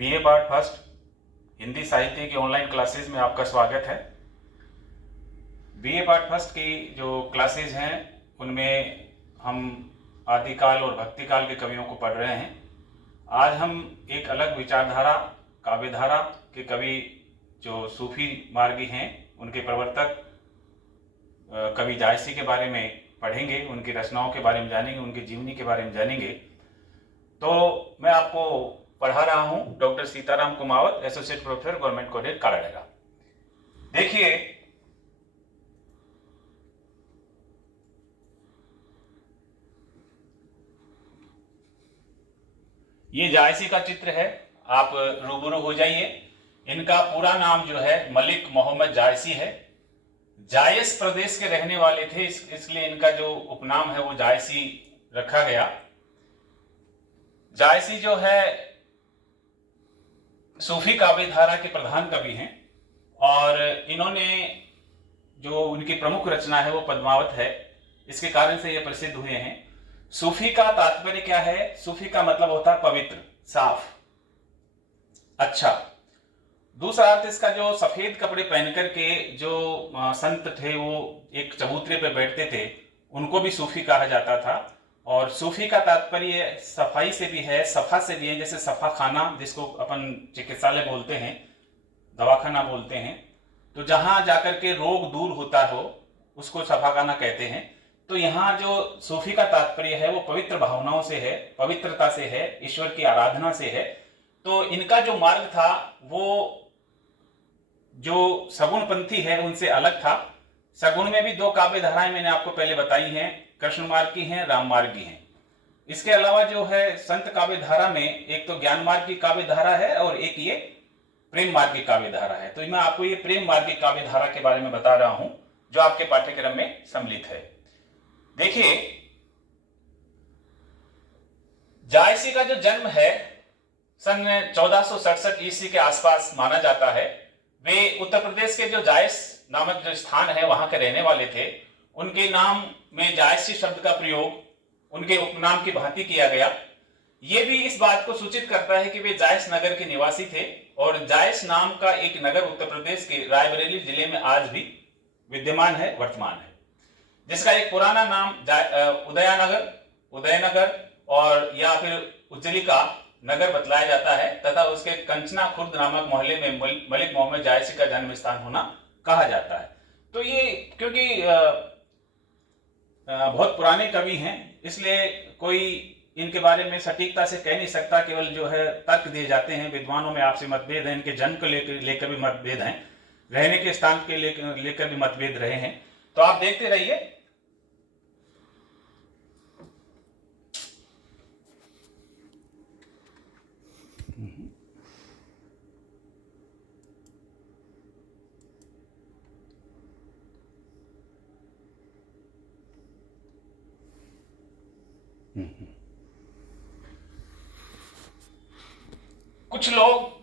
BA part first Hindi साहित्य की online classes में आपका स्वागत है। बीए पार्ट फर्स्ट की जो क्लासेज हैं उनमें हम आदिकाल और भक्तिकाल के कवियों को पढ़ रहे हैं। आज हम एक अलग विचारधारा काव्यधारा के कवि जो सूफी मार्गी हैं उनके प्रवर्तक कवि जायसी के बारे में पढ़ेंगे, उनकी रचनाओं के बारे में जानेंगे, उनकी जीवनी के बारे में जानेंगे। तो मैं आपको पढ़ा रहा हूं doctor Sitaram Kumawat, associate professor, government college काराडेगा। देखिए, ये जायसी का चित्र है, आप रूबरू हो जाइए। इनका पूरा नाम जो है मलिक मोहम्मद जायसी है। जायस प्रदेश के रहने वाले थे, इसलिए इनका जो उपनाम है वो जायसी रखा गया। जायसी जो है सूफी काव्यधारा के प्रधान कवि हैं और इन्होंने जो उनकी प्रमुख रचना है वो पद्मावत है। इसके कारण से ये प्रसिद्ध हुए हैं। सूफी का तात्पर्य क्या है? सूफी का मतलब होता है पवित्र, साफ, अच्छा। दूसरा अर्थ इसका जो सफेद कपड़े पहन करके जो संत थे वो एक चबूतरे पे बैठते थे, उनको भी सूफी कहा जाता था। और सूफी का तात्पर्य सफाई से भी है, सफा से भी है। जैसे सफा खाना, जिसको अपन चिकित्सालय बोलते हैं, दवाखाना बोलते हैं, तो जहां जाकर के रोग दूर होता हो उसको सफा खाना कहते हैं। तो यहाँ जो सूफी का तात्पर्य है वो पवित्र भावनाओं से है, पवित्रता से है, ईश्वर की आराधना से है। तो इनका जो मार्ग था वो जो सगुण पंथी है उनसे अलग था। सगुण में भी दो काव्य धाराएं मैंने आपको पहले बताई हैं, कृष्ण मार्ग की हैं, राम मार्ग की हैं। इसके अलावा जो है संत काव्य धारा में एक तो ज्ञान मार्ग की काव्य धारा है और एक ये प्रेम मार्ग की काव्य धारा है। तो मैं आपको ये प्रेम मार्ग की काव्य धारा के बारे में बता रहा हूं जो आपके पाठ्यक्रम में सम्मिलित है। देखिए, जायसी का जो जन्म है सन 1467 ईस्वी के आसपास माना जाता है। वे उत्तर प्रदेश के जो जायस नामक जो स्थान है वहां के रहने वाले थे। उनके नाम में जायसी शब्द का प्रयोग उनके उपनाम की भांति किया गया। यह भी इस बात को सूचित करता है कि वे जायस नगर के निवासी थे। और जायस नाम का एक नगर उत्तर प्रदेश के रायबरेली जिले में आज भी विद्यमान है, वर्तमान है, जिसका एक पुराना नाम उदयनगर और या फिर उज्जलिका नगर बतलाया जाता है तथा उसके कंचना खुर्द नामक मोहल्ले में मलिक मोहम्मद जायसी का जन्म स्थान होना कहा जाता है। तो ये क्योंकि बहुत पुराने कवि हैं, इसलिए कोई इनके बारे में सटीकता से कह नहीं सकता। केवल जो है तर्क दिए जाते हैं। विद्वानों में आपसे मतभेद है, इनके जन्म को लेकर भी मतभेद हैं, रहने के स्थान के लेकर भी मतभेद रहे हैं। तो आप देखते रहिए।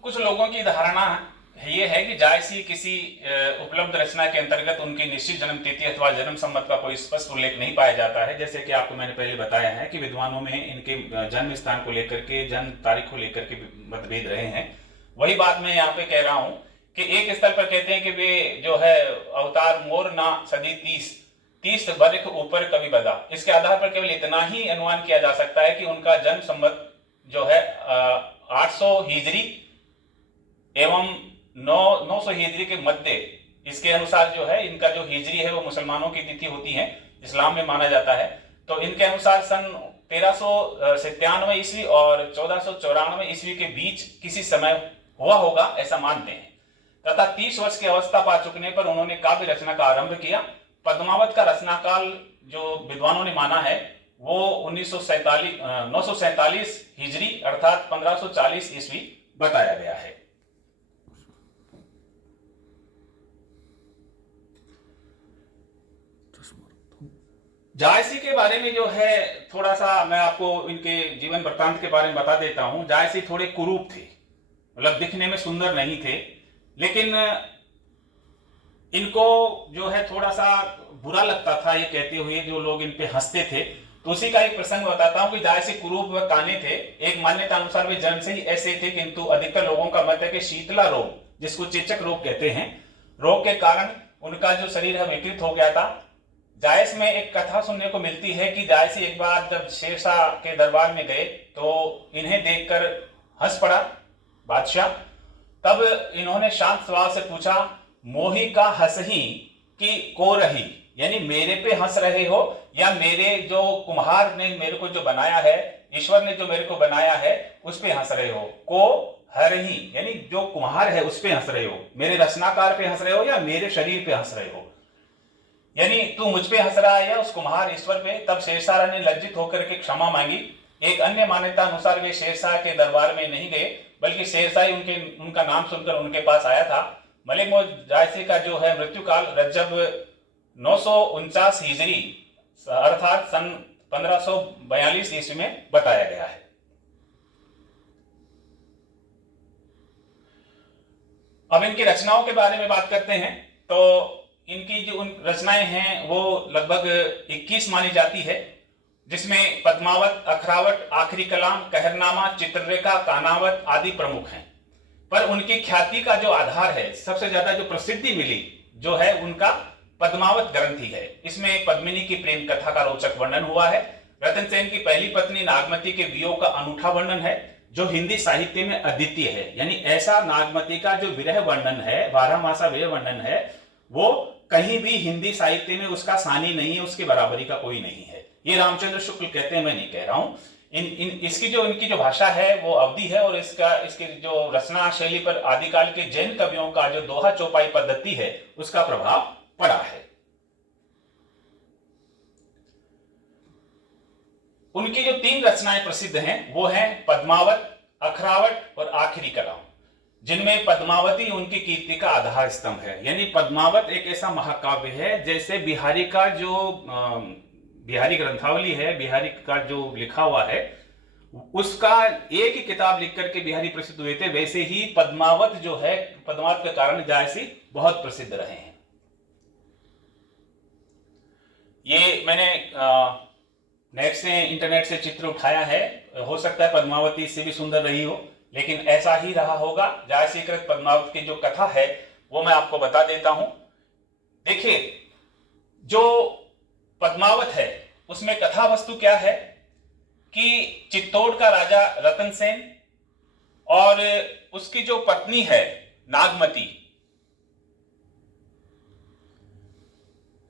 कुछ लोगों की धारणा ये है कि जायसी किसी उपलब्ध रचना के अंतर्गत उनकी निश्चित जन्म तिथि अथवा जन्म संवत का कोई स्पष्ट उल्लेख नहीं पाया जाता है। जैसे कि आपको मैंने पहले बताया है कि विद्वानों में इनके जन्म स्थान को लेकर के, जन्म तारीख को लेकर के मतभेद रहे हैं। वही बात मैं यहाँ पे कह रहा हूँ कि एक स्थल पर कहते हैं कि वे जो है अवतार मोर ना सदी 30 वर्ष ऊपर कवि बदा। इसके आधार पर केवल इतना ही अनुमान किया जा सकता है कि उनका जन्म संवत जो है 800 हिजरी एवं 900 हिजरी के मध्य। इसके अनुसार जो है इनका जो हिजरी है वो मुसलमानों की तिथि होती है, इस्लाम में माना जाता है। तो इनके अनुसार सन 1397 ईस्वी और 1494 ईस्वी के बीच किसी समय हुआ होगा, ऐसा मानते हैं। तथा 30 वर्ष की अवस्था पा चुकने पर उन्होंने काव्य रचना का आरंभ किया। पद्मावत का रचनाकाल जो विद्वानों ने माना है वो 947 हिजरी अर्थात 1540 ईस्वी बताया गया है। जायसी के बारे में जो है थोड़ा सा मैं आपको इनके जीवन वृत्तांत के बारे में बता देता हूं। जायसी थोड़े कुरूप थे, मतलब दिखने में सुंदर नहीं थे, लेकिन इनको जो है थोड़ा सा बुरा लगता था ये कहते हुए जो लोग इन पे हंसते थे। तो उसी का एक प्रसंग बताता हूं कि जायसी कुरूप व काने थे। एक मान्यता अनुसार वे जन्म से ही ऐसे थे, किंतु अधिकतर लोगों का मत है कि शीतला रोग, जिसको चेचक रोग कहते हैं, रोग के कारण उनका जो शरीर है विकृत हो गया था। जायस में एक कथा सुनने को मिलती है कि जायसी एक बार जब शेरशाह के दरबार में गए तो इन्हें देखकर हंस पड़ा बादशाह। तब इन्होंने शांत स्वभाव से पूछा, मोही का हंसही कि को रही, यानी मेरे पे हंस रहे हो या मेरे जो कुम्हार ने मेरे को जो बनाया है, ईश्वर ने जो मेरे को बनाया है उस पे हंस रहे हो। को हरही यानी जो कुम्हार है उस पे हंस रहे हो, मेरे रचनाकार पे हंस रहे हो या मेरे शरीर पे हंस रहे हो, यानी तू मुझ पे हंस रहा है या उस कुम्हार ईश्वर पे। तब शेरशाह ने लज्जित होकर के क्षमा मांगी। एक अन्य मान्यता अनुसार वे शेरशाह के दरबार में नहीं गए, बल्कि शेरशाह उनका नाम सुनकर उनके पास आया था। मलिक मौद जायसी का जो है मृत्यु काल रजब 949 हिजरी अर्थात सन 1542 ईस्वी में बताया गया है। अब इनकी रचनाओं के बारे में बात करते हैं तो इनकी जो उन रचनाएं हैं वो लगभग 21 मानी जाती है, जिसमें पद्मावत, अखरावट, आखिरी कलाम, कहरनामा, चित्ररेखा, कानावत आदि प्रमुख हैं। पर उनकी ख्याति का जो आधार है, सबसे ज्यादा जो प्रसिद्धि मिली जो है उनका पद्मावत ग्रंथि है। इसमें पद्मिनी की प्रेम कथा का रोचक वर्णन हुआ है। रतन सेन की पहली पत्नी नागमती के वियोग का अनूठा वर्णन है, जो हिंदी साहित्य में अद्वितीय है। यानी ऐसा नागमती का जो विरह वर्णन है, 12 मासा विरह वर्णन है, वो कहीं भी हिंदी साहित्य में उसका सानी नहीं है, उसके बराबरी का कोई नहीं है। ये रामचंद्र शुक्ल कहते हैं, मैं नहीं कह रहा हूं। इनकी जो भाषा है वो अवधि है, और इसकी जो रचना शैली पर आदिकाल के जैन कवियों का जो दोहा चौपाई पद्धति है उसका प्रभाव पड़ा है। उनकी जो 3 रचनाएं प्रसिद्ध हैं वो हैं पद्मावत, अखरावट और आखिरी कलाम, जिनमें पद्मावती उनकी कीर्ति का आधार स्तंभ है। यानी पद्मावत एक ऐसा महाकाव्य है, जैसे बिहारी का जो बिहारी ग्रंथावली है, बिहारी का जो लिखा हुआ है उसका एक ही किताब लिख करके बिहारी प्रसिद्ध हुए थे, वैसे ही पद्मावत जो है, पद्मावत के कारण जायसी बहुत प्रसिद्ध रहे हैं। ये मैंने नेट से, इंटरनेट से चित्र उठाया है, हो सकता है पद्मावती इससे भी सुंदर रही हो, लेकिन ऐसा ही रहा होगा। जायसीकृत पद्मावत की जो कथा है वो मैं आपको बता देता हूं। देखिए, जो पद्मावत है उसमें कथा वस्तु क्या है कि चित्तौड़ का राजा रतन सेन और उसकी जो पत्नी है नागमती,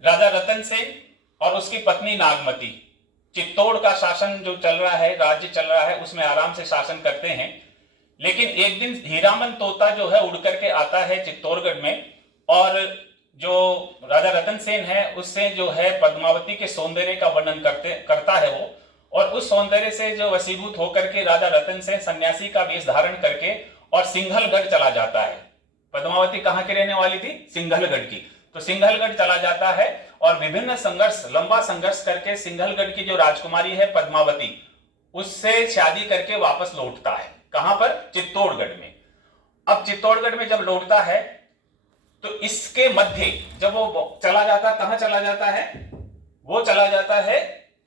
राजा रतन सेन और उसकी पत्नी नागमती चित्तौड़ का शासन जो चल रहा है, राज्य चल रहा है, उसमें आराम से शासन करते हैं। लेकिन एक दिन हीरामन तोता जो है उड़ करके आता है चित्तौड़गढ़ में, और जो राजा रतन सेन है उससे जो है पद्मावती के सौंदर्य का वर्णन करता है वो, और उस सौंदर्य से जो वशीभूत होकर के राजा रतन सेन सन्यासी का वेश धारण करके और सिंघलगढ़ चला जाता है। पद्मावती कहाँ की रहने वाली थी? सिंघलगढ़ की। तो सिंघलगढ़ चला जाता है और विभिन्न संघर्ष, लंबा संघर्ष करके सिंघलगढ़ की जो राजकुमारी है पद्मावती, उससे शादी करके वापस लौटता है। कहां पर? चित्तौड़गढ़ में। अब चित्तौड़गढ़ में जब लौटता है तो इसके मध्य जब वो चला जाता, कहां चला जाता है? वो चला जाता है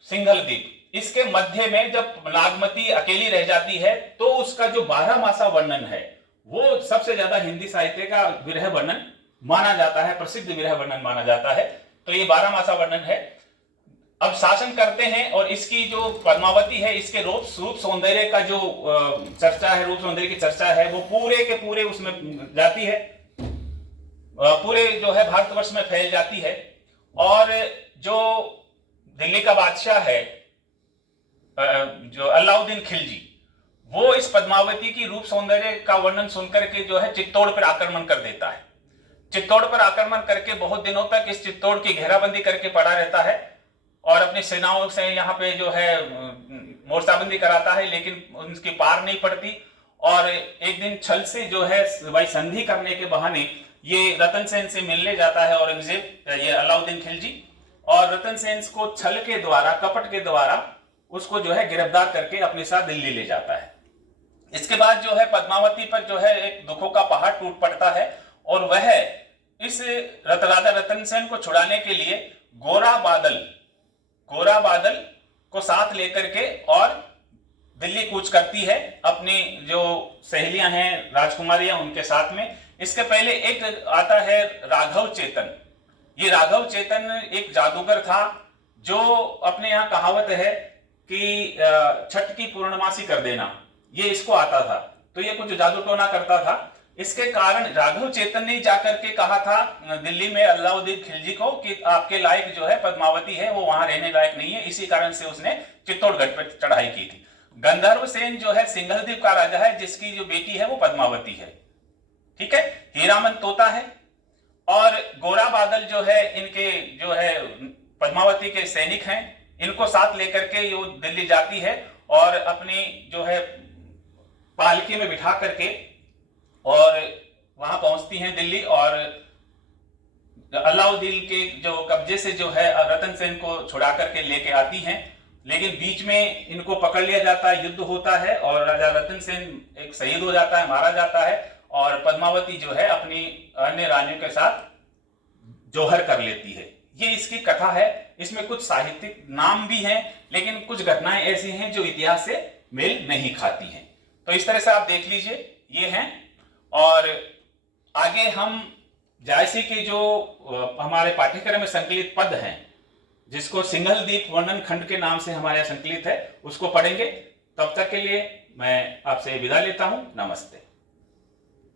सिंघल द्वीप। इसके मध्य में जब नागमती अकेली रह जाती है तो उसका जो 12 मासा वर्णन है वो सबसे ज्यादा हिंदी साहित्य का विरह वर्णन माना जाता है, प्रसिद्ध विरह वर्णन माना जाता है। तो ये 12 मासा वर्णन है। अब शासन करते हैं और इसकी जो पद्मावती है इसके रूप सौंदर्य का जो चर्चा है, रूप सौंदर्य की चर्चा है, वो पूरे के पूरे उसमें जाती है, पूरे जो है भारतवर्ष में फैल जाती है। और जो दिल्ली का बादशाह है जो अलाउद्दीन खिलजी, वो इस पद्मावती की रूप सौंदर्य का वर्णन सुनकर के जो है चित्तौड़ पर आक्रमण कर देता है। चित्तौड़ पर आक्रमण करके बहुत दिनों तक इस चित्तौड़ की घेराबंदी करके पड़ा रहता है और अपनी सेनाओं से यहाँ पे जो है मोर्चाबंदी कराता है, लेकिन उनकी पार नहीं पड़ती। और एक दिन छल से जो है भाई संधि करने के बहाने ये रतन सेन से मिलने जाता है औरंगजेब, ये अलाउद्दीन खिलजी, और रतन सेन को छल के द्वारा, कपट के द्वारा उसको जो है गिरफ्तार करके अपने साथ दिल्ली ले जाता है। इसके बाद जो है पद्मावती पर जो है एक दुखों का पहाड़ टूट पड़ता है और वह इस राजा रतन सेन को छुड़ाने के लिए गोरा बादल को साथ लेकर के और दिल्ली कूच करती है अपनी जो सहेलियां हैं राजकुमारियां उनके साथ में। इसके पहले एक आता है राघव चेतन। ये राघव चेतन एक जादूगर था जो अपने यहाँ कहावत है कि छठ की पूर्णमासी कर देना, ये इसको आता था। तो ये कुछ जादू टोना करता था। इसके कारण राघव चेतन ने जाकर के कहा था दिल्ली में अलाउद्दीन खिलजी को कि आपके लायक जो है पद्मावती है वो वहां रहने लायक नहीं है। इसी कारण से उसने चित्तौड़गढ़ पर चढ़ाई की थी। गंधर्व सेन जो है सिंघलद्वीप का राजा है, जिसकी जो बेटी है वो पद्मावती है। ठीक है, हीरामन तोता है और गोरा बादल जो है इनके जो है पद्मावती के सैनिक हैं। इनको साथ लेकर के ये दिल्ली जाती है और अपनी जो है पालकी में बिठा करके और वहां पहुंचती हैं दिल्ली और अलाउद्दीन के जो कब्जे से जो है रतन सेन को छुड़ा करके लेके आती हैं। लेकिन बीच में इनको पकड़ लिया जाता है, युद्ध होता है और राजा रतन सेन एक शहीद हो जाता है, मारा जाता है और पद्मावती जो है अपनी अन्य रानियों के साथ जोहर कर लेती है। ये इसकी कथा है। इसमें कुछ साहित्यिक नाम भी हैं, लेकिन कुछ घटनाएं ऐसी हैं जो इतिहास से मेल नहीं खाती हैं। तो इस तरह से आप देख लीजिए, ये हैं। और आगे हम जायसी के जो हमारे पाठ्यक्रम में संकलित पद हैं, जिसको सिंघलद्वीप वर्णन खंड के नाम से हमारे यहाँ संकलित है, उसको पढ़ेंगे। तब तक के लिए मैं आपसे विदा लेता हूं। नमस्ते।